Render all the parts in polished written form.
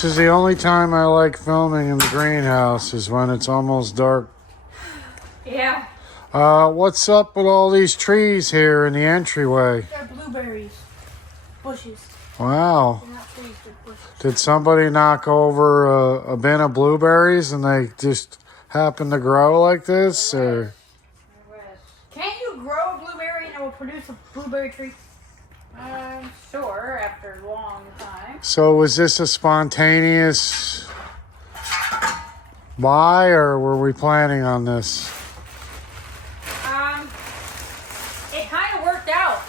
This is the only time I like filming in the greenhouse is when it's almost dark. Yeah. What's up with all these trees here in the entryway? They're blueberries. Bushes. Wow. They're not trees, they're bushes. Did somebody knock over a bin of blueberries and they just happen to grow like this? Or Can't you grow a blueberry and it will produce a blueberry tree? Sure, after a long time. so was this a spontaneous buy or were we planning on this? It kind of worked out.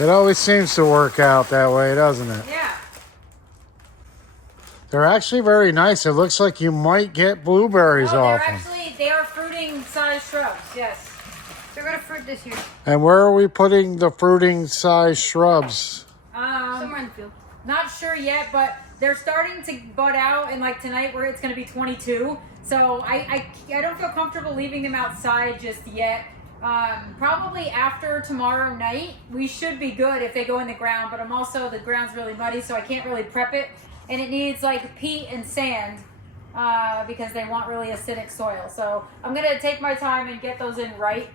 It always seems to work out that way, doesn't it? Yeah. They're actually very nice. It looks like you might get blueberries Oh, off they're them. actually, they are fruiting size shrubs, yes. They're gonna fruit this year. And where are we putting the fruiting size shrubs? Somewhere in the field. Not sure yet, but they're starting to bud out, and like tonight where it's going to be 22. So I don't feel comfortable leaving them outside just yet. Probably after tomorrow night, we should be good if they go in the ground, but the ground's really muddy, so I can't really prep it. And it needs like peat and sand because they want really acidic soil. So I'm going to take my time and get those in right.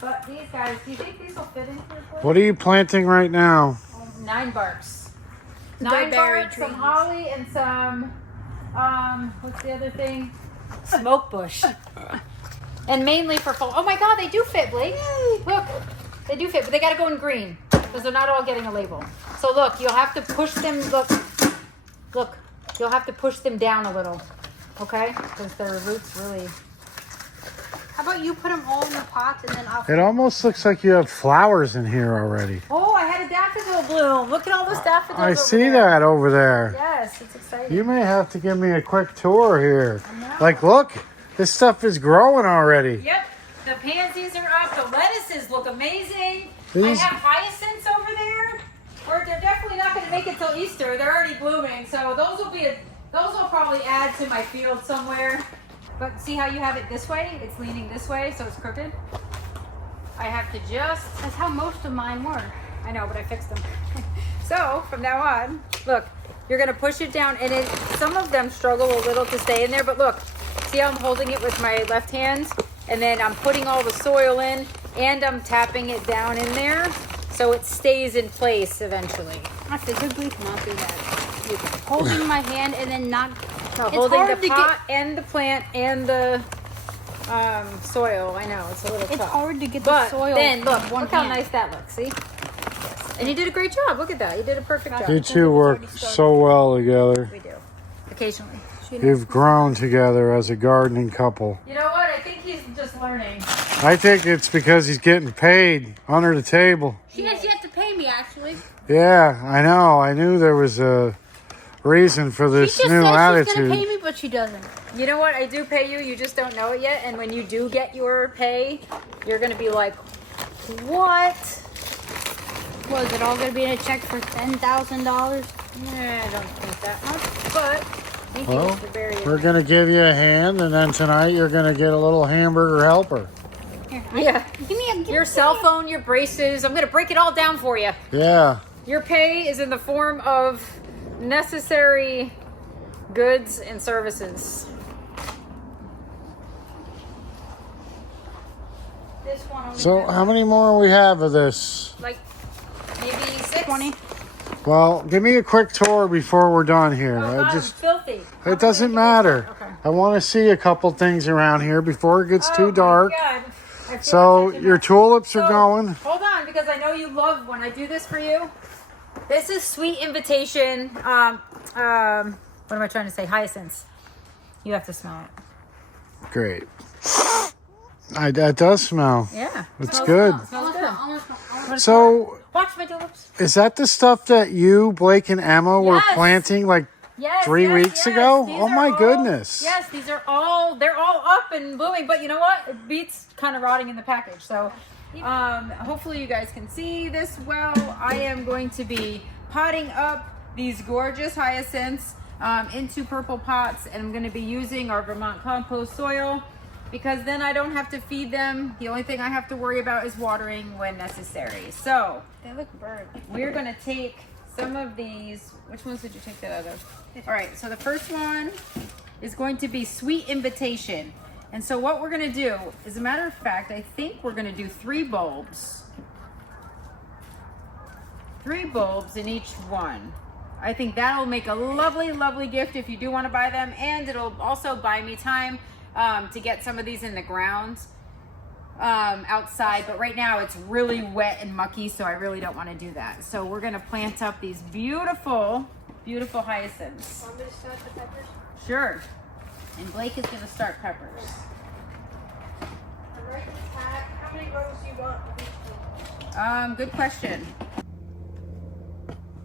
But these guys, do you think these will fit into this? What are you planting right now? 9 barks. The 9 berry barks, some trees. holly, and some, what's the other thing? Smoke bush. And mainly for fall. Oh my God, they do fit, Blake. Look, they do fit, but they gotta go in green because they're not all getting a label. So look, you'll have to push them, look, you'll have to push them down a little, okay? Because their roots really... How about you put them all in the pots and then I'll... It almost looks like you have flowers in here already. Oh, I had a daffodil bloom. Look at all those daffodils I over see there. that over there. Yes, it's exciting. You may have to give me a quick tour here. Like, look, this stuff is growing already. Yep, the pansies are up. The lettuces look amazing. I These- have hyacinths over there. They're definitely not going to make it till Easter. They're already blooming, so those will probably add to my field somewhere. But see how you have it this way? It's leaning this way, so it's crooked. I have to just... That's how most of mine were. I know, but I fixed them. So from now on, look, you're going to push it down, and some of them struggle a little to stay in there, but look, see how I'm holding it with my left hand, and then I'm putting all the soil in, and I'm tapping it down in there, so it stays in place eventually. I physically cannot do that. Holding my hand and then not... No, It's holding hard the to pot and the plant and the soil. I know, it's a little It's tough. hard to get But the soil then, look, with one look how hand. nice that looks, see? Yes. And you did a great job. Look at that. You did a perfect job. You two work so well together. We do. Occasionally. You've grown together as a gardening couple. You know what? I think he's just learning. I think it's because he's getting paid under the table. She has yet to pay me, actually. Yeah, I know. I knew there was a reason for this She just new says she's attitude. gonna pay me, but she doesn't. You know what? I do pay you. You just don't know it yet. And when you do get your pay, you're going to be like, what? Was it all gonna be in a check for $10,000? Yeah, I don't think that much. But thank you, Well, Mr. Berry. we're going to give you a hand, and then tonight you're going to get a little hamburger helper. Here, Yeah. Give me Your cell phone, your braces. I'm going to break it all down for you. Yeah. Your pay is in the form of necessary goods and services. This one over So there. how many more we have of this? Like maybe 6? 20. Well, give me a quick tour before we're done here. Oh, God, it's filthy. It doesn't matter. Okay. I want to see a couple things around here before it gets Oh, too my dark. God. I feel So like such a your mess. tulips are So, going. Hold on, because I know you love when I do this for you. This is Sweet Invitation. What am I trying to say? Hyacinths. You have to smell it. Great. That does smell. Yeah. It's Smells good. Smells Almost good. not, almost not, almost not. So Watch my tulips. is that the stuff that you, Blake, and Emma were Yes. planting like Yes, 3 yes, weeks yes. ago? These Oh are my all- goodness. Yes, they're all up and blooming, but you know what? It beats kind of rotting in the package. So hopefully you guys can see this well. I am going to be potting up these gorgeous hyacinths into purple pots, and I'm going to be using our Vermont compost soil because then I don't have to feed them. The only thing I have to worry about is watering when necessary. So They look burnt. we're going to take some of these, which ones did you take that out of? All right, so the first one is going to be Sweet Invitation. And so what we're gonna do, as a matter of fact, I think we're gonna do 3 bulbs. 3 bulbs in each one. I think that'll make a lovely, lovely gift if you do want to buy them, and it'll also buy me time to get some of these in the ground outside. But right now it's really wet and mucky, so I really don't want to do that. So we're gonna plant up these beautiful, beautiful hyacinths. Want me to start the peppers? Sure. And Blake is gonna start peppers. I'm writing the tag. How many rows do you want of each one? Good question.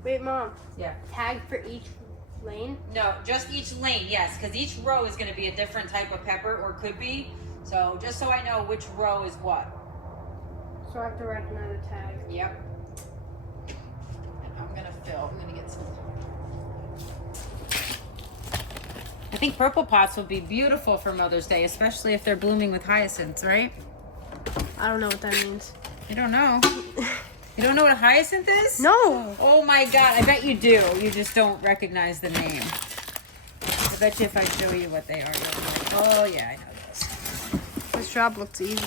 Wait, Mom. Yeah. Tag for each lane? No, just each lane, yes, because each row is going to be a different type of pepper, or could be. So just so I know which row is what. So I have to write another tag. Yep. And I'm going to fill. I'm going to get some. I think purple pots would be beautiful for Mother's Day, especially if they're blooming with hyacinths, right? I don't know what that means. You don't know. You don't know what a hyacinth is? No. Oh my God, I bet you do. You just don't recognize the name. I bet you if I show you what they are, you'll be like, oh yeah, I know those. This job looks easy.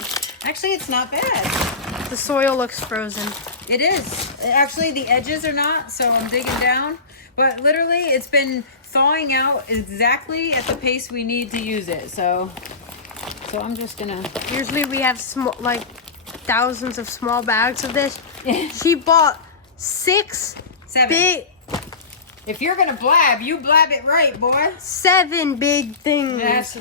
Actually, it's not bad. The soil looks frozen. It is. Actually, the edges are not, so I'm digging down. But literally, it's been thawing out exactly at the pace we need to use it. So I'm just gonna... Usually we have thousands of small bags of this. She bought 6 7. big, If you're gonna blab, you blab it right, boy. 7 big things That's...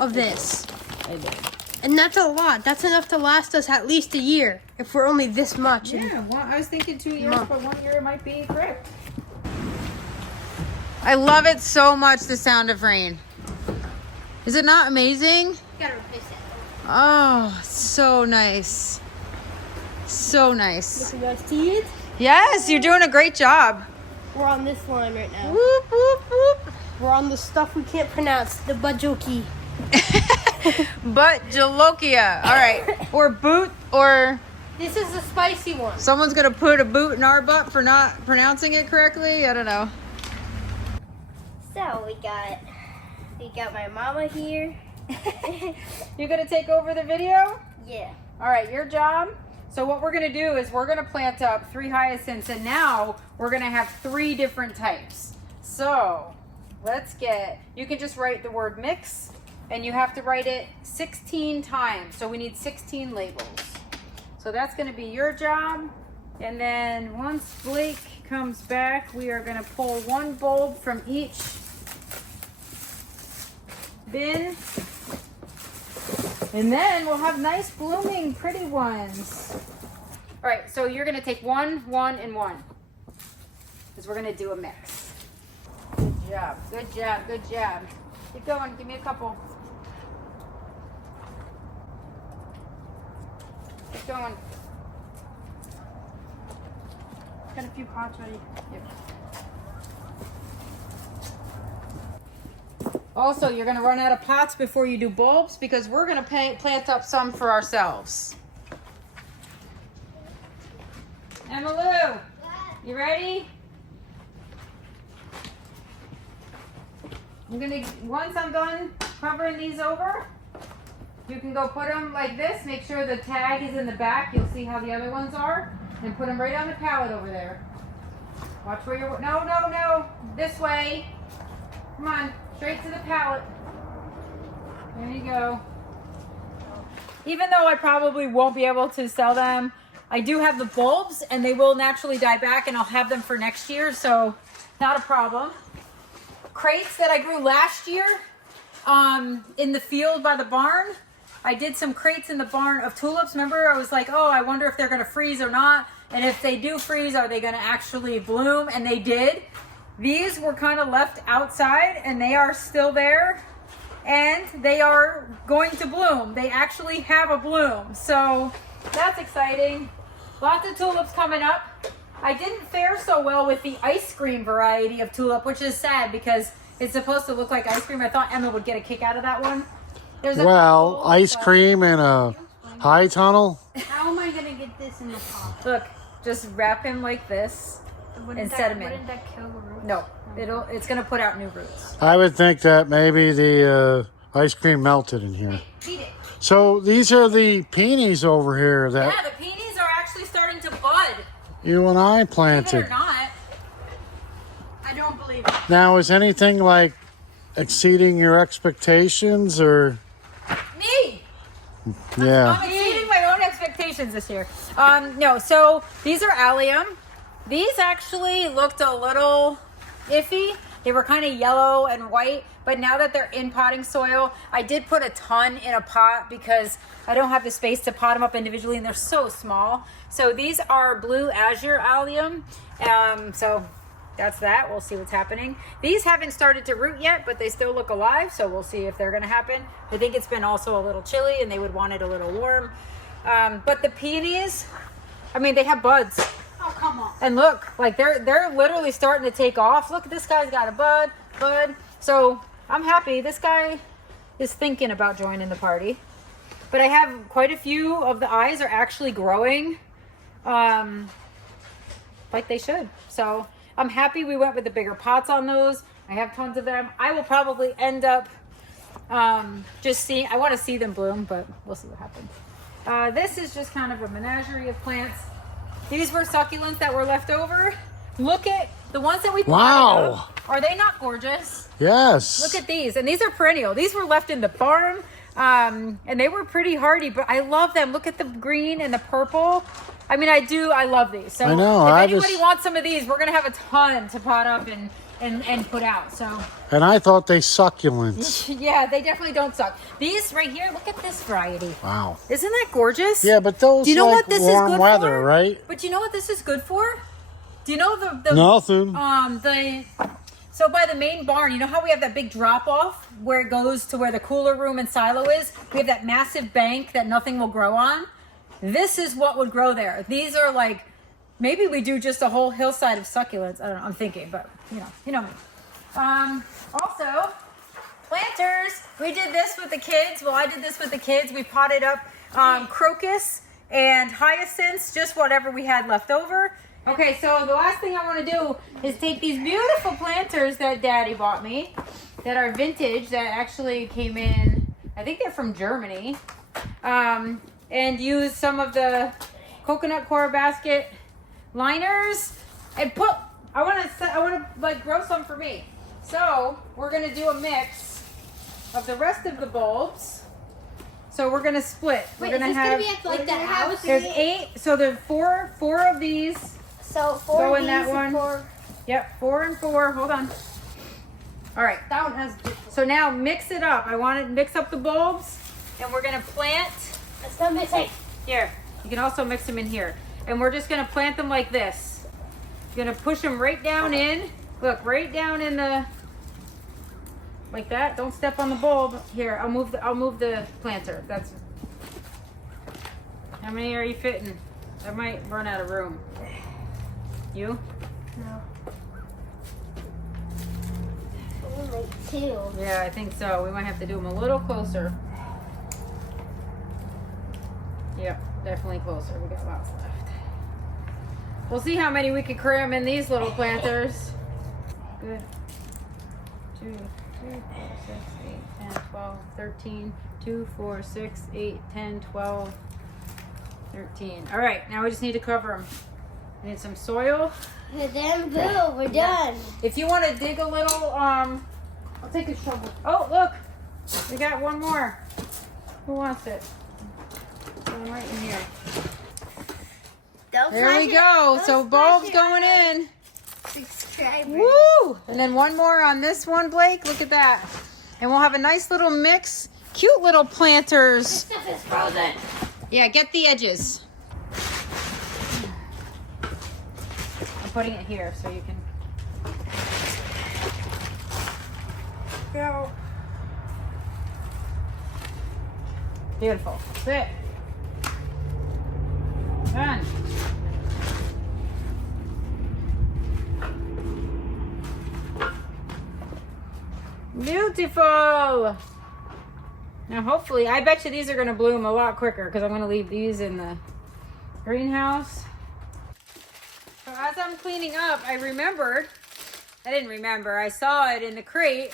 of this. I did. And that's a lot. That's enough to last us at least a year if we're only this much. Yeah, well, I was thinking 2 years, Mom. but 1 year might be correct. I love it so much, the sound of rain. Is it not amazing? You gotta replace that. Oh, so nice. So nice. Look, you guys see it? Yes, you're doing a great job. We're on this line right now. Whoop, whoop, whoop. We're on the stuff we can't pronounce, the bajoki. But Jalokia. All right. Or boot, or This is the spicy one. someone's going to put a boot in our butt for not pronouncing it correctly. I don't know. So we got my mama here. You going to take over the video? Yeah. All right, your job. So what we're gonna do is we're gonna plant up 3 hyacinths, and now we're gonna have 3 different types. So let's get, you can just write the word mix, and you have to write it 16 times. So we need 16 labels. So that's gonna be your job. And then once Blake comes back, we are gonna pull 1 bulb from each bin. And then we'll have nice blooming pretty ones. All right, so you're gonna take 1, 1, and 1. Because we're gonna do a mix. Good job, good job, good job. Keep going, give me a couple. Keep going. Got a few pots ready. Yep. Also, you're gonna run out of pots before you do bulbs, because we're gonna plant up some for ourselves. Emmalou, you ready? Once I'm done covering these over, you can go put them like this. Make sure the tag is in the back. You'll see how the other ones are. And put them right on the pallet over there. Watch where you're, no, this way. Come on, straight to the pallet. There you go. Even though I probably won't be able to sell them, I do have the bulbs, and they will naturally die back, and I'll have them for next year, so not a problem. Crates that I grew last year in the field by the barn. I did some crates in the barn of tulips. Remember, I was like, oh, I wonder if they're going to freeze or not. And if they do freeze, are they going to actually bloom? And they did. These were kind of left outside, and they are still there. And they are going to bloom. They actually have a bloom. So that's exciting. Lots of tulips coming up. I didn't fare so well with the ice cream variety of tulip, which is sad because it's supposed to look like ice cream. I thought Emma would get a kick out of that one. There's a Well, couple, ice but- cream in a high tunnel. How am I gonna get this in the pot? Look, just wrap him like this. and set them in. Wouldn't that kill the roots? No, it's gonna put out new roots. I would think that maybe the ice cream melted in here. Eat it. So these are the peonies over here that Yeah, the peonies are actually starting to bud. you and I Believe it planted. or not. I don't believe it. Now, is anything like exceeding your expectations or? Me. Yeah. I'm exceeding my own expectations this year. No, so these are allium. These actually looked a little iffy. They were kind of yellow and white, but now that they're in potting soil, I did put a ton in a pot because I don't have the space to pot them up individually, and they're so small. So these are blue azure allium. So that's that. We'll see what's happening. These haven't started to root yet, but they still look alive, so we'll see if they're going to happen. I think it's been also a little chilly, and they would want it a little warm. But the peonies, I mean, they have buds. Oh, come on. And look, like they're literally starting to take off. Look, this guy's got a bud. So I'm happy. This guy is thinking about joining the party. But I have quite a few of the eyes are actually growing like they should. So I'm happy we went with the bigger pots on those. I have tons of them. I will probably end up just seeing, I want to see them bloom, but we'll see what happens. This is just kind of a menagerie of plants. These were succulents that were left over. Look at the ones that we potted up. Are they not gorgeous? Yes. Look at these. And these are perennial. These were left in the farm. And they were pretty hardy, but I love them. Look at the green and the purple. I mean, I love these. So I know, if I anybody just- wants some of these, we're going to have a ton to pot up and put out. So And I thought they succulents. yeah, they definitely don't suck. These right here, look at this variety. Wow. Isn't that gorgeous? Yeah, but those Do you know like what this is warm good weather, for? right? But you know what this is good for? Do you know the Nothing. so by the main barn, you know how we have that big drop off where it goes to where the cooler room and silo is? We have that massive bank that nothing will grow on. This is what would grow there. These are like, maybe we do just a whole hillside of succulents. I don't know, I'm thinking, but you know me. Also, planters. We did this with the kids. Well, I did this with the kids. We potted up crocus and hyacinths, just whatever we had left over. Okay, so the last thing I want to do is take these beautiful planters that Daddy bought me that are vintage, that actually came in, I think they're from Germany, and use some of the coconut coir basket liners and I want to like grow some for me. So we're going to do a mix of the rest of the bulbs. So we're going to split. Wait, we're going to have, gonna be at like the house? there's 8, so there's four of these. So 4 Go of in these that and one. 4. Yep, 4 and 4. Hold on. All right. That one has. So now mix it up. I want to mix up the bulbs, and we're gonna plant. It's still missing. Here, you can also mix them in here, and we're just gonna plant them like this. You're gonna push them right down in. Look, right down in the. Like that. Don't step on the bulb. Here, I'll move the planter. That's. How many are you fitting? I might run out of room. You? No. Only 2. Yeah, I think so. We might have to do them a little closer. Yep, definitely closer. We got lots left. We'll see how many we can cram in these little planters. Good. 2, 3, 4, 6, 8, 10, 12, 13. 2, 4, 6, 8, 10, 12, 13. All right, now we just need to cover them. We need some soil. And then boom, we're done. If you want to dig a little, I'll take a shovel. Oh, look, we got one more. Who wants it? One right in here. Don't There flash we it. go. Don't So flash bulbs it going on in. Subscribers. Woo! And then one more on this one, Blake. Look at that. And we'll have a nice little mix. Cute little planters. Stuff is frozen. Yeah, get the edges. I'm putting it here so you can go. Beautiful. That's it. Done. Beautiful. Now hopefully, I bet you these are going to bloom a lot quicker because I'm going to leave these in the greenhouse. So as as I'm cleaning up, I didn't remember, I saw it in the crate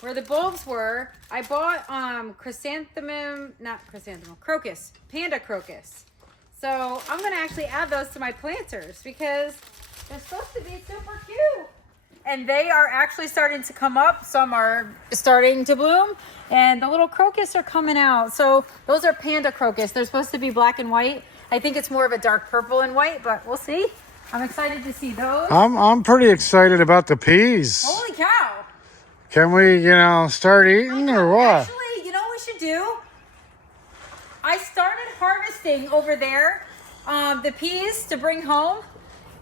where the bulbs were. I bought crocus, panda crocus. So I'm gonna actually add those to my planters because they're supposed to be super cute. And they are actually starting to come up. Some are starting to bloom and the little crocus are coming out. So those are panda crocus. They're supposed to be black and white. I think it's more of a dark purple and white, but we'll see. I'm excited to see those. I'm pretty excited about the peas. Holy cow. Can we, start eating or what? Actually, you know what we should do? I started harvesting over there the peas to bring home.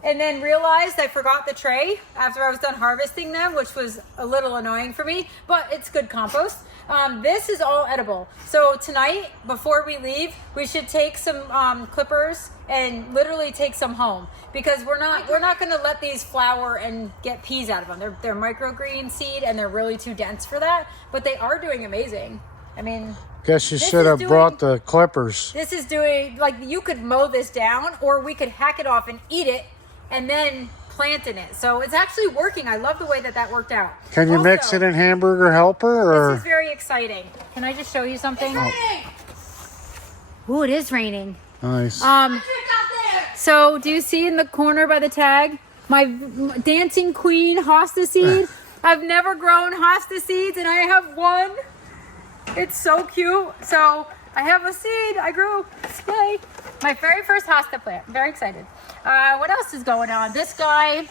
And then realized I forgot the tray after I was done harvesting them, which was a little annoying for me, but it's good compost. This is all edible. So tonight, before we leave, we should take some clippers and literally take some home because we're not going to let these flower and get peas out of them. They're microgreen seed and they're really too dense for that, but they are doing amazing. I mean, guess you should have brought the clippers. This is doing, like, you could mow this down or we could hack it off and eat it and then plant in it. So it's actually working. I love the way that worked out. Can you mix it in hamburger helper? Or? This is very exciting. Can I just show you something? It's raining. Ooh, it is raining. Nice. So do you see in the corner by the tag, my dancing queen hosta seed? I've never grown hosta seeds and I have one. It's so cute. So I have a seed I grew. Yay. My very first hosta plant. I'm very excited. What else is going on? This guy,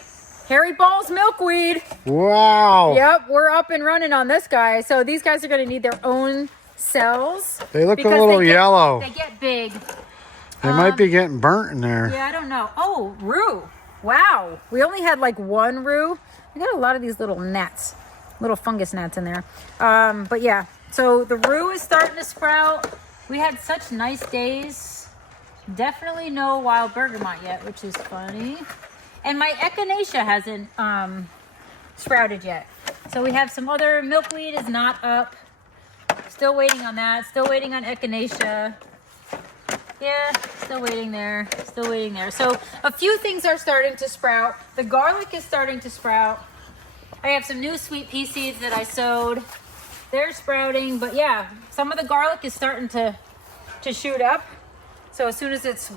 Hairy Balls Milkweed. Wow. Yep, we're up and running on this guy. So these guys are going to need their own cells. They look a little yellow. They get big. They might be getting burnt in there. Yeah, I don't know. Oh, rue. Wow. We only had like one rue. We got a lot of these little gnats, little fungus gnats in there. But yeah, so the rue is starting to sprout. We had such nice days. Definitely no wild bergamot yet, which is funny. And my echinacea hasn't sprouted yet. So we have some other milkweed is not up. Still waiting on that. Still waiting on echinacea. Yeah, still waiting there. Still waiting there. So a few things are starting to sprout. The garlic is starting to sprout. I have some new sweet pea seeds that I sowed. They're sprouting, but yeah, some of the garlic is starting to shoot up. So as soon as it's,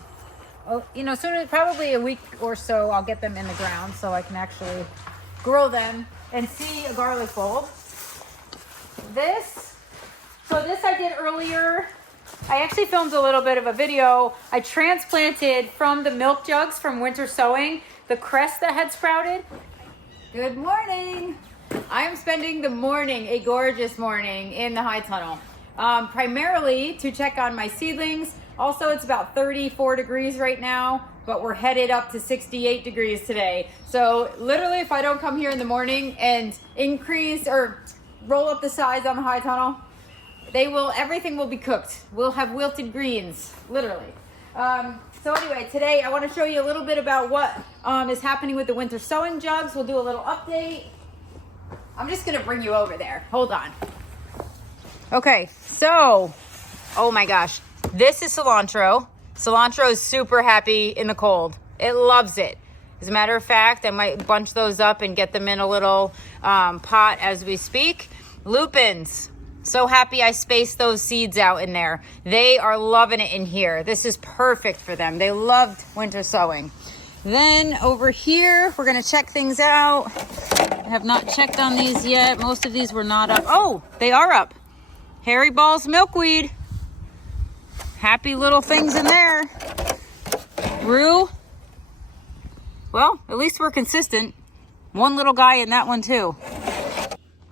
probably a week or so, I'll get them in the ground so I can actually grow them and see a garlic bulb. This I did earlier. I actually filmed a little bit of a video. I transplanted from the milk jugs from winter sowing, the cress that had sprouted. Good morning. I am spending the morning, a gorgeous morning, in the high tunnel. Primarily to check on my seedlings. Also, it's about 34 degrees right now, but we're headed up to 68 degrees today. So literally, if I don't come here in the morning and increase or roll up the sides on the high tunnel, everything will be cooked. We'll have wilted greens, literally. So anyway, today I want to show you a little bit about what is happening with the winter sowing jugs. We'll do a little update. I'm just going to bring you over there. Hold on. Okay, so, oh my gosh. This is cilantro. Cilantro is super happy in the cold. It loves it. As a matter of fact, I might bunch those up and get them in a little pot as we speak. Lupins. So happy I spaced those seeds out in there. They are loving it in here. This is perfect for them. They loved winter sowing. Then over here, we're going to check things out. I have not checked on these yet. Most of these were not up. Oh, they are up. Hairy Balls Milkweed. Happy little things in there. Rue. Well, at least we're consistent. One little guy in that one too.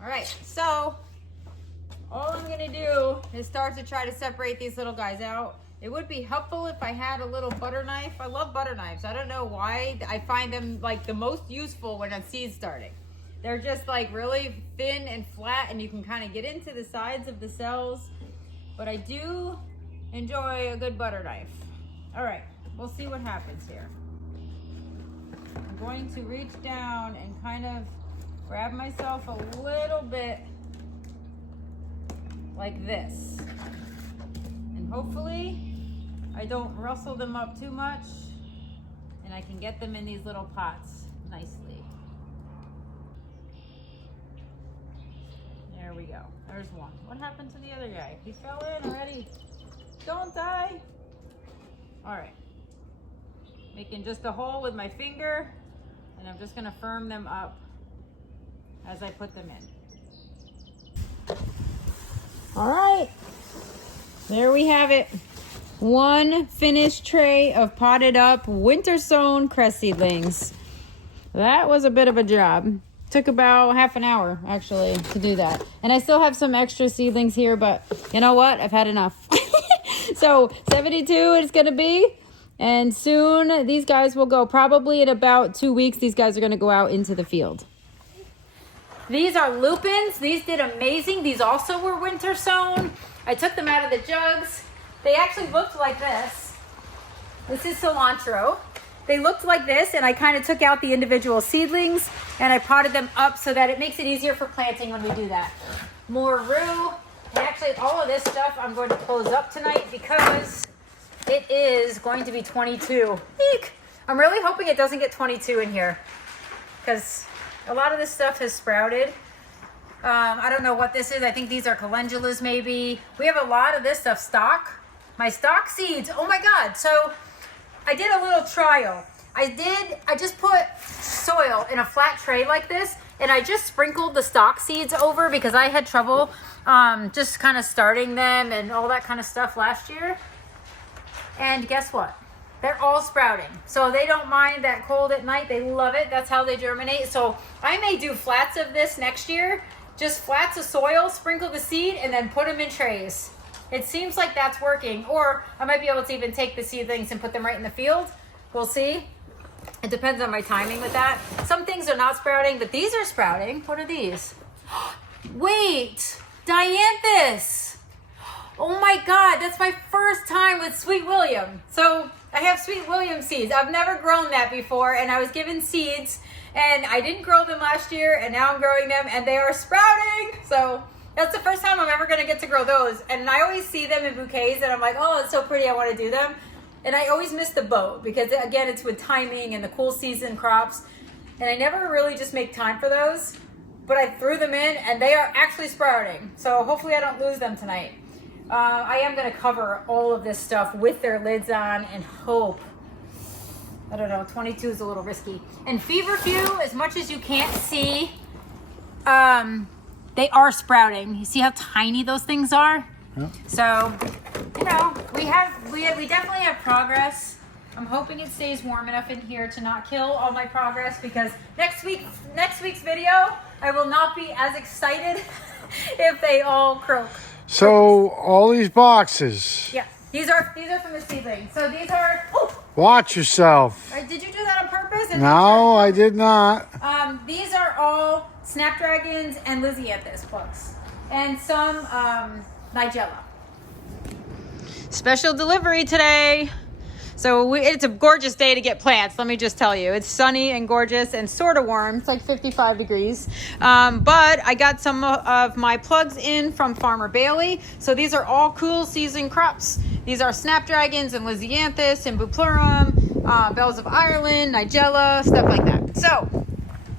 All right, so all I'm gonna do is start to try to separate these little guys out. It would be helpful if I had a little butter knife. I love butter knives. I don't know why. I find them like the most useful when I'm seed starting. They're just like really thin and flat and you can kind of get into the sides of the cells. But I do enjoy a good butter knife. All right, we'll see what happens here. I'm going to reach down and kind of grab myself a little bit like this. And hopefully I don't rustle them up too much. And And I can get them in these little pots nicely. There we go. There's one. What happened to the other guy? He fell in already. Don't die. All right. Making just a hole with my finger, and I'm just gonna firm them up as I put them in. All right. There we have it. One finished tray of potted up winter sown cress seedlings. That was a bit of a job. Took about half an hour actually to do that. And I still have some extra seedlings here, but you know what? I've had enough. So 72 it's gonna be. And soon these guys will go, probably in about 2 weeks, these guys are gonna go out into the field. These are lupins. These did amazing. These also were winter sown. I took them out of the jugs. They actually looked like this. This is cilantro. They looked like this, and I kind of took out the individual seedlings and I potted them up so that it makes it easier for planting when we do that. More rue. And actually all of this stuff I'm going to close up tonight because it is going to be 22. Eek. I'm really hoping it doesn't get 22 in here because a lot of this stuff has sprouted. I don't know what this is. I think these are calendulas maybe. We have a lot of this stuff stock. My stock seeds. Oh my God. So I did a little trial. I just put soil in a flat tray like this, and I just sprinkled the stock seeds over because I had trouble just kind of starting them and all that kind of stuff last year. And guess what? They're all sprouting. So they don't mind that cold at night. They love it. That's how they germinate. So I may do flats of this next year. Just flats of soil, sprinkle the seed, and then put them in trays. It seems like that's working. Or I might be able to even take the seedlings and put them right in the field. We'll see. It depends on my timing with that. Some things are not sprouting, but these are sprouting. What are these? Wait, dianthus. Oh my God, that's my first time with Sweet William. So I have Sweet William seeds. I've never grown that before, and I was given seeds, and I didn't grow them last year, and now I'm growing them, and they are sprouting. So that's the first time I'm ever gonna get to grow those. And I always see them in bouquets, and I'm like, oh, it's so pretty, I wanna do them. And I always miss the boat, because again, it's with timing and the cool season crops, and I never really just make time for those. But I threw them in, and they are actually sprouting. So hopefully I don't lose them tonight. I am going to cover all of this stuff with their lids on and hope. I don't know, 22 is a little risky. And feverfew, as much as you can't see, they are sprouting. You see how tiny those things are? Yeah. So, you know, we definitely have progress. I'm hoping it stays warm enough in here to not kill all my progress, because next week's video, I will not be as excited if they all croak. So all these boxes. Yeah, these are from the seedling. So these are. Oh, watch yourself. did you do that on purpose? No, I did not. These are all snapdragons and Lisianthus plugs, and some Nigella. Special delivery today. So it's a gorgeous day to get plants, let me just tell you. It's sunny and gorgeous and sort of warm. It's like 55 degrees. But I got some of my plugs in from Farmer Bailey. So these are all cool season crops. These are snapdragons and Lisianthus and Buplurum, bells of Ireland, Nigella, stuff like that. So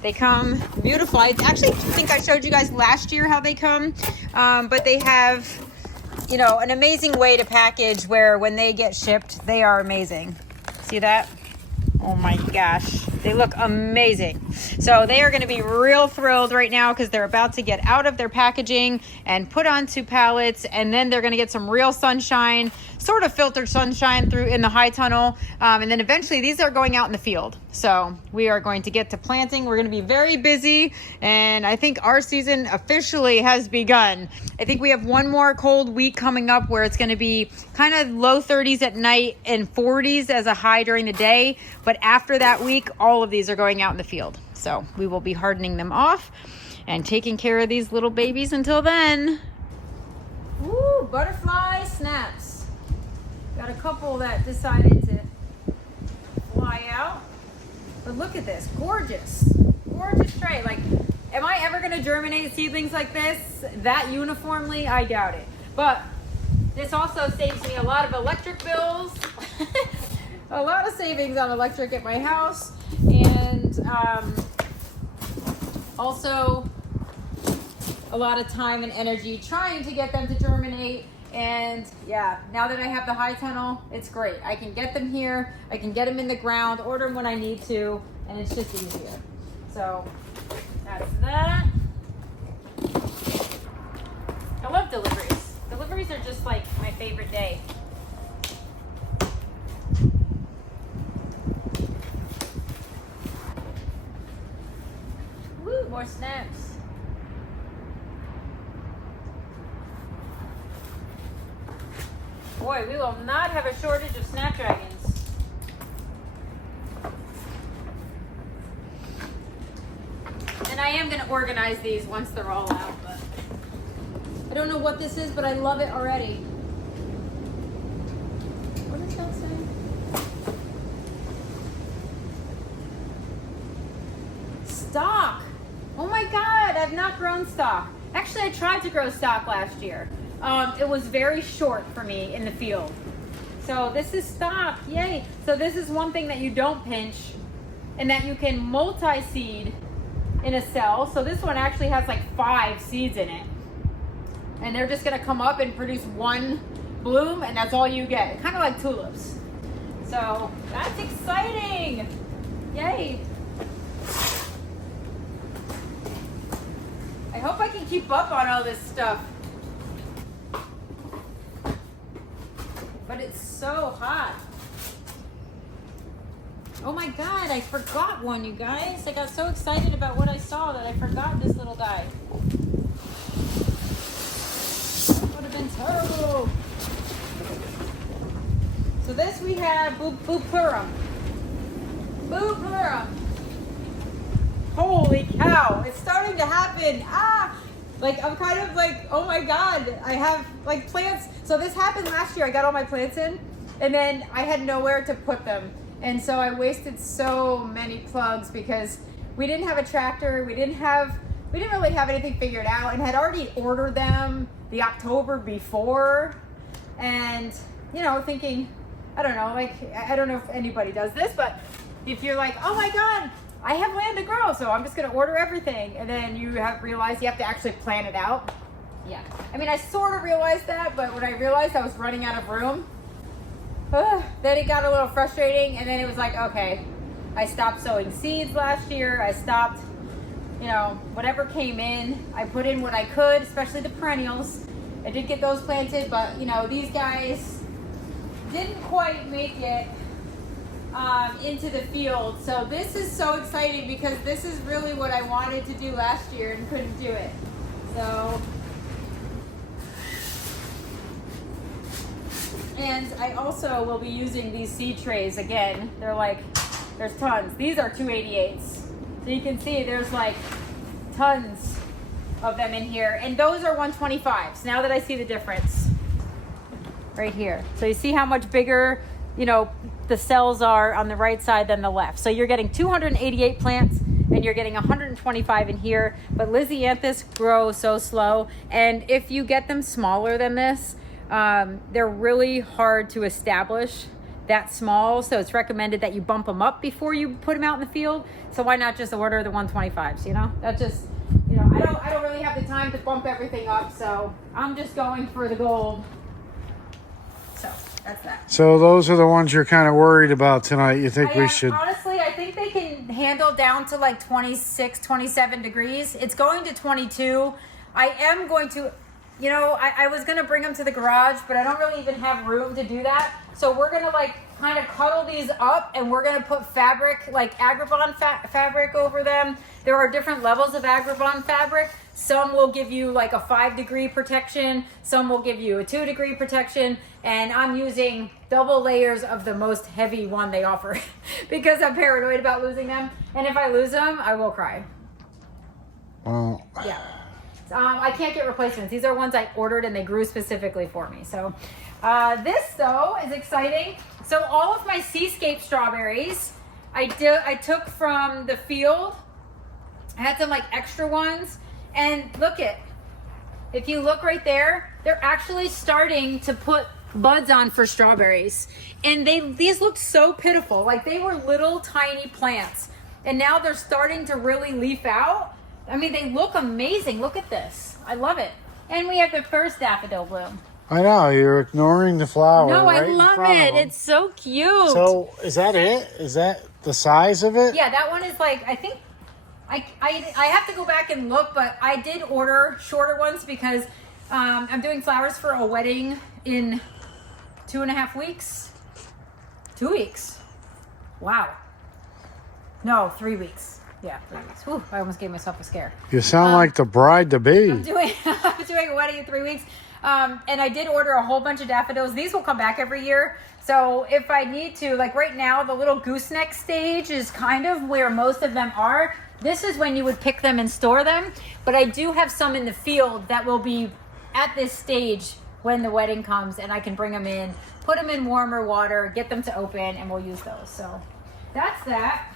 they come beautiful. I actually think I showed you guys last year how they come. But they have, you know, an amazing way to package where when they get shipped, they are amazing. See that? Oh my gosh. They look amazing. So they are going to be real thrilled right now because they're about to get out of their packaging and put onto pallets, and then they're going to get some real sunshine, sort of filtered sunshine through in the high tunnel. And then eventually these are going out in the field. So we are going to get to planting. We're going to be very busy, and I think our season officially has begun. I think we have one more cold week coming up where it's going to be kind of low 30s at night and 40s as a high during the day. But after that week, all of these are going out in the field. So we will be hardening them off and taking care of these little babies until then. Ooh, butterfly snaps. Got a couple that decided to fly out. But look at this, gorgeous, gorgeous tray. Like, am I ever gonna germinate seedlings like this that uniformly? I doubt it. But this also saves me a lot of electric bills. a lot of savings on electric at my house, and also a lot of time and energy trying to get them to germinate. And yeah, now that I have the high tunnel, it's great. I can get them here, I can get them in the ground, order them when I need to, and it's just easier. So that's that. I love deliveries. Deliveries are just like my favorite day. Woo, more snaps. Boy, we will not have a shortage of snapdragons. And I am going to organize these once they're all out, but I don't know what this is, but I love it already. What does that say? Stock. Oh my God, I've not grown stock. Actually, I tried to grow stock last year. It was very short for me in the field. So this is stock, yay. So this is one thing that you don't pinch and that you can multi-seed in a cell. So this one actually has like 5 seeds in it. And they're just gonna come up and produce one bloom, and that's all you get. Kind of like tulips. So that's exciting, yay. I hope I can keep up on all this stuff. But it's so hot. Oh my God, I forgot one, you guys. I got so excited about what I saw that I forgot this little guy. That would have been terrible. So this we have Bupurum. Bupurum. Holy cow, it's starting to happen. Ah! Like, I'm kind of like, oh my God, I have like plants. So this happened last year. I got all my plants in and then I had nowhere to put them. And so I wasted so many plugs because we didn't have a tractor. We didn't really have anything figured out, and had already ordered them the October before. And, you know, thinking, I don't know, like, I don't know if anybody does this, but if you're like, oh my God, I have land to grow, so I'm just going to order everything. And then you have realized you have to actually plan it out. Yeah. I mean, I sort of realized that, but when I realized I was running out of room, then it got a little frustrating. And then it was like, okay, I stopped sowing seeds last year. I stopped, you know, whatever came in. I put in what I could, especially the perennials. I did get those planted, but, you know, these guys didn't quite make it into the field. So this is so exciting because this is really what I wanted to do last year and couldn't do it. So, and I also will be using these seed trays again. They're like, there's tons. These are 288s. So you can see there's like tons of them in here. And those are 125s. Now that I see the difference right here. So you see how much bigger, you know, the cells are on the right side than the left. So you're getting 288 plants and you're getting 125 in here. But Lisianthus grow so slow. And if you get them smaller than this, they're really hard to establish that small. So it's recommended that you bump them up before you put them out in the field. So why not just order the 125s, you know? That just, you know, I don't really have the time to bump everything up. So I'm just going for the gold. So that's that. So those are the ones you're kind of worried about tonight. You think we should... Honestly, I think they can handle down to like 26, 27 degrees. It's going to 22. I am going to, you know, I was going to bring them to the garage, but I don't really even have room to do that. So we're going to like kind of cuddle these up and we're going to put fabric, like Agribond fabric over them. There are different levels of Agribond fabric. Some will give you like a 5-degree protection. Some will give you a 2-degree protection. And I'm using double layers of the most heavy one they offer because I'm paranoid about losing them. And if I lose them, I will cry. Well, yeah. I can't get replacements. These are ones I ordered and they grew specifically for me. So this though is exciting. So all of my seascape strawberries I took from the field. I had some like extra ones. And look if you look right there, they're actually starting to put buds on for strawberries. And these look so pitiful. Like they were little tiny plants. And now they're starting to really leaf out. I mean, they look amazing. Look at this. I love it. And we have the first daffodil bloom. I know, you're ignoring the flower. No, right I in love front of it. them. It's so cute. So, is that it? Is that the size of it? Yeah, that one is like, I think, I have to go back and look, but I did order shorter ones because I'm doing flowers for a wedding in 2.5 weeks. 2 weeks. Wow. No, 3 weeks. Yeah, 3 weeks. Whew, I almost gave myself a scare. You sound like the bride to be. I'm doing a wedding in 3 weeks. And I did order a whole bunch of daffodils. These will come back every year. So if I need to, like right now, the little gooseneck stage is kind of where most of them are. This is when you would pick them and store them. But I do have some in the field that will be at this stage when the wedding comes, and I can bring them in, put them in warmer water, get them to open, and we'll use those. So that's that.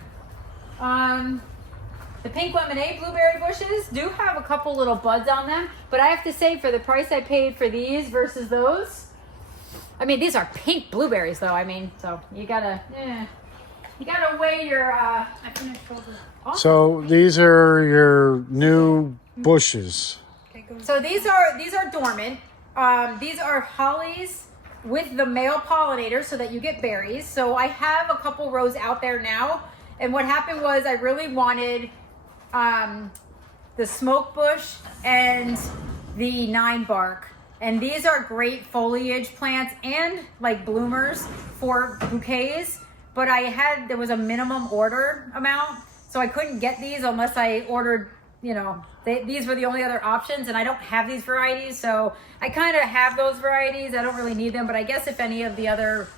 The pink lemonade blueberry bushes do have a couple little buds on them, but I have to say, for the price I paid for these versus those, I mean, these are pink blueberries though. I mean, so you gotta weigh your, I finished over. Oh. So, these are your new bushes. So these are dormant. These are hollies with the male pollinator so that you get berries. So I have a couple rows out there now. And what happened was I really wanted the smoke bush and the 9 bark. And these are great foliage plants and like bloomers for bouquets. But there was a minimum order amount. So I couldn't get these unless I ordered, you know, these were the only other options, and I don't have these varieties. So I kind of have those varieties. I don't really need them, but I guess if any of the other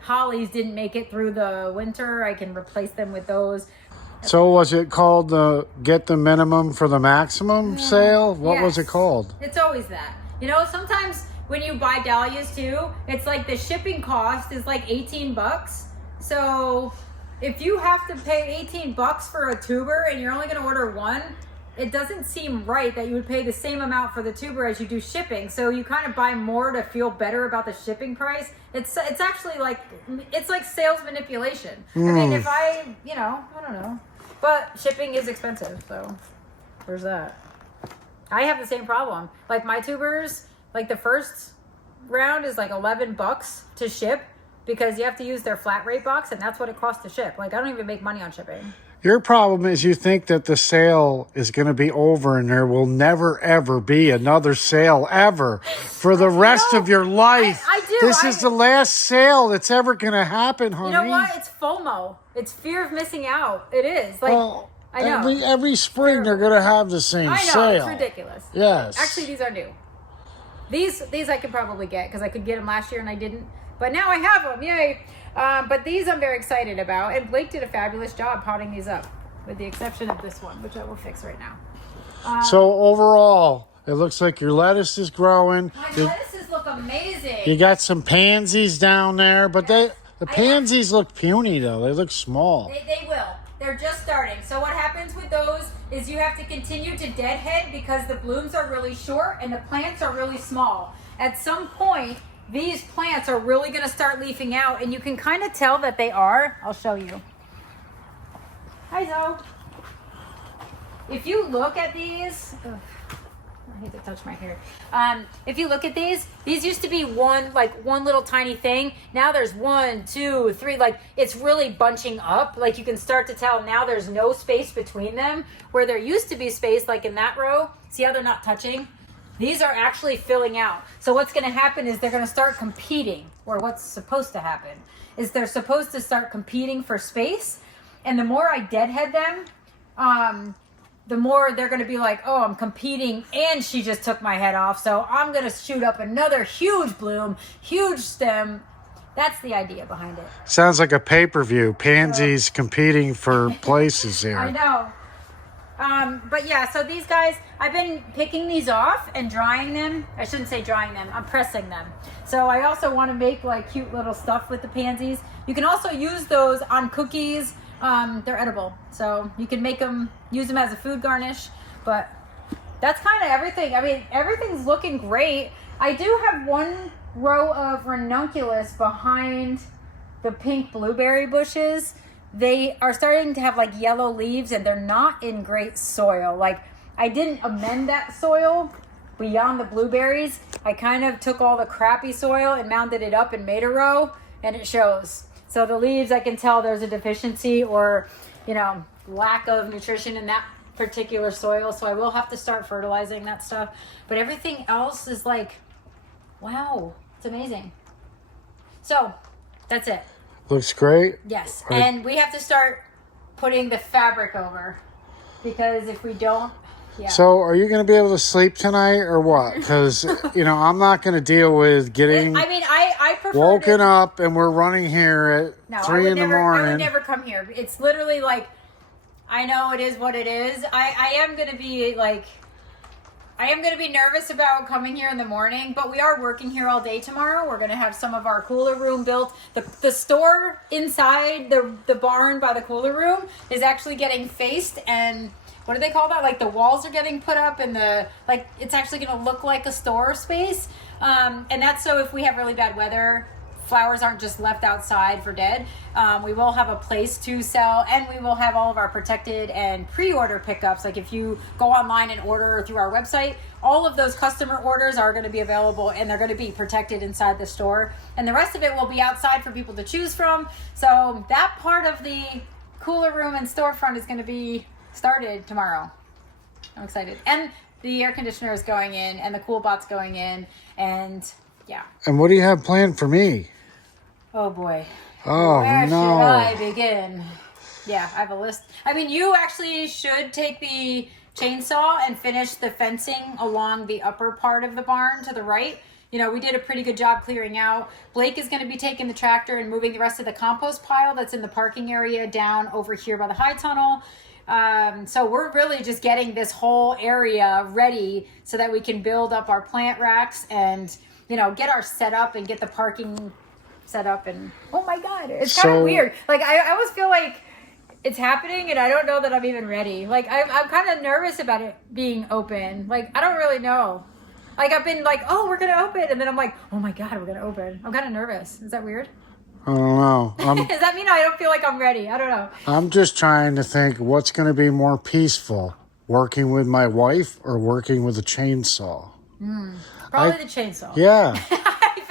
hollies didn't make it through the winter, I can replace them with those. So, was it called the get the minimum for the maximum sale? What was it Yes. called? It's always that. You know, sometimes when you buy dahlias too, it's like the shipping cost is like $18. So if you have to pay $18 for a tuber and you're only going to order one, it doesn't seem right that you would pay the same amount for the tuber as you do shipping. So you kind of buy more to feel better about the shipping price. It's actually like, it's like sales manipulation. I mean, if I don't know. But shipping is expensive, so there's that. I have the same problem. Like my tubers, like the first round is like $11 to ship because you have to use their flat rate box, and that's what it costs to ship. Like I don't even make money on shipping. Your problem is you think that the sale is going to be over and there will never, ever be another sale ever for the rest of your life. I do. This is the last sale that's ever going to happen, honey. You know what? It's FOMO. It's fear of missing out. It is. Like, Well, I know. every spring they're going to have the same I know. sale. It's ridiculous. Yes. Actually, these are new. These I could probably get because I could get them last year and I didn't. But now I have them. Yay. But these I'm very excited about. And Blake did a fabulous job potting these up, with the exception of this one, which I will fix right now. So overall, it looks like your lettuce is growing. My lettuces look amazing. You got some pansies down there, but the pansies look puny though. They look small. They will. They're just starting. So what happens with those is you have to continue to deadhead because the blooms are really short and the plants are really small. At some point, these plants are really going to start leafing out, and you can kind of tell that they are. I'll show you. Hi, Zoe. If you look at these, I hate to touch my hair. If you look at these used to be one little tiny thing. Now there's 1, 2, 3. Like it's really bunching up. Like you can start to tell now there's no space between them where there used to be space. Like in that row, see how they're not touching? These are actually filling out. So what's going to happen is they're going to start competing, or what's supposed to happen is they're supposed to start competing for space. And the more I deadhead them, the more they're going to be like, oh, I'm competing and she just took my head off. So I'm going to shoot up another huge bloom, huge stem. That's the idea behind it. Sounds like a pay-per-view. Pansies competing for places here. I know. But yeah, so these guys, I've been picking these off and drying them. I shouldn't say drying them. I'm pressing them. So I also want to make like cute little stuff with the pansies. You can also use those on cookies. They're edible, so you can use them as a food garnish. But that's kind of everything. I mean, everything's looking great. I do have one row of ranunculus behind the pink blueberry bushes, they are starting to have like yellow leaves and they're not in great soil. Like, I didn't amend that soil beyond the blueberries. I kind of took all the crappy soil and mounded it up and made a row, and it shows. So the leaves, I can tell there's a deficiency or, you know, lack of nutrition in that particular soil. So I will have to start fertilizing that stuff. But everything else is like, wow, it's amazing. So that's it. Looks great. Yes. Right. And we have to start putting the fabric over, because if we don't, yeah. So are you going to be able to sleep tonight or what? Because, you know, I'm not going to deal with getting I mean, I prefer woken up and we're running here at 3 in the morning. I would never come here. It's literally like, I know it is what it is. I am going to be like, I am going to be nervous about coming here in the morning, but we are working here all day tomorrow. We're going to have some of our cooler room built. The store inside the barn by the cooler room is actually getting faced, and what do they call that? Like, the walls are getting put up, and it's actually going to look like a store space. And that's so if we have really bad weather, flowers aren't just left outside for dead. We will have a place to sell, and we will have all of our protected and pre-order pickups. Like, if you go online and order through our website, all of those customer orders are going to be available, and they're going to be protected inside the store. And the rest of it will be outside for people to choose from. So that part of the cooler room and storefront is going to be started tomorrow. I'm excited. And the air conditioner is going in, and the cool bot's going in, and yeah. And what do you have planned for me? Oh boy. Oh, Where no. should I begin? Yeah, I have a list. I mean, you actually should take the chainsaw and finish the fencing along the upper part of the barn to the right. You know, we did a pretty good job clearing out. Blake is going to be taking the tractor and moving the rest of the compost pile that's in the parking area down over here by the high tunnel. So we're really just getting this whole area ready so that we can build up our plant racks and, you know, get our setup and get the parking set up. And oh my God, it's kind of weird. Like, I almost feel like it's happening and I don't know that I'm even ready. Like, I'm kind of nervous about it being open. Like, I don't really know. Like, I've been like, oh, we're going to open. And then I'm like, oh my God, we're going to open. I'm kind of nervous. Is that weird? I don't know. Does that mean I don't feel like I'm ready? I don't know. I'm just trying to think what's going to be more peaceful, working with my wife or working with a chainsaw. Probably the chainsaw. Yeah.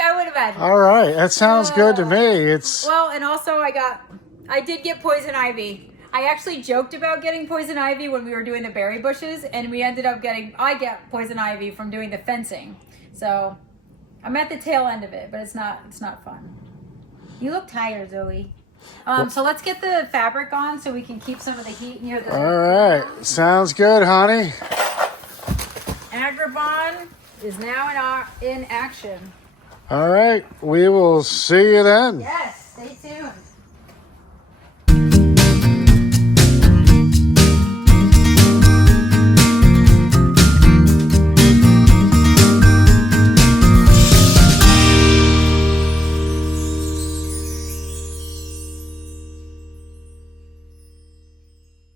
I would imagine. All right. That sounds good to me. It's Well, and also I did get poison ivy. I actually joked about getting poison ivy when we were doing the berry bushes, and we ended up I get poison ivy from doing the fencing. So I'm at the tail end of it, but it's not fun. You look tired, Zoe. So let's get the fabric on so we can keep some of the heat near the... all right. Sounds good, honey. Agribon is now in action. All right. We will see you then. Yes, stay tuned.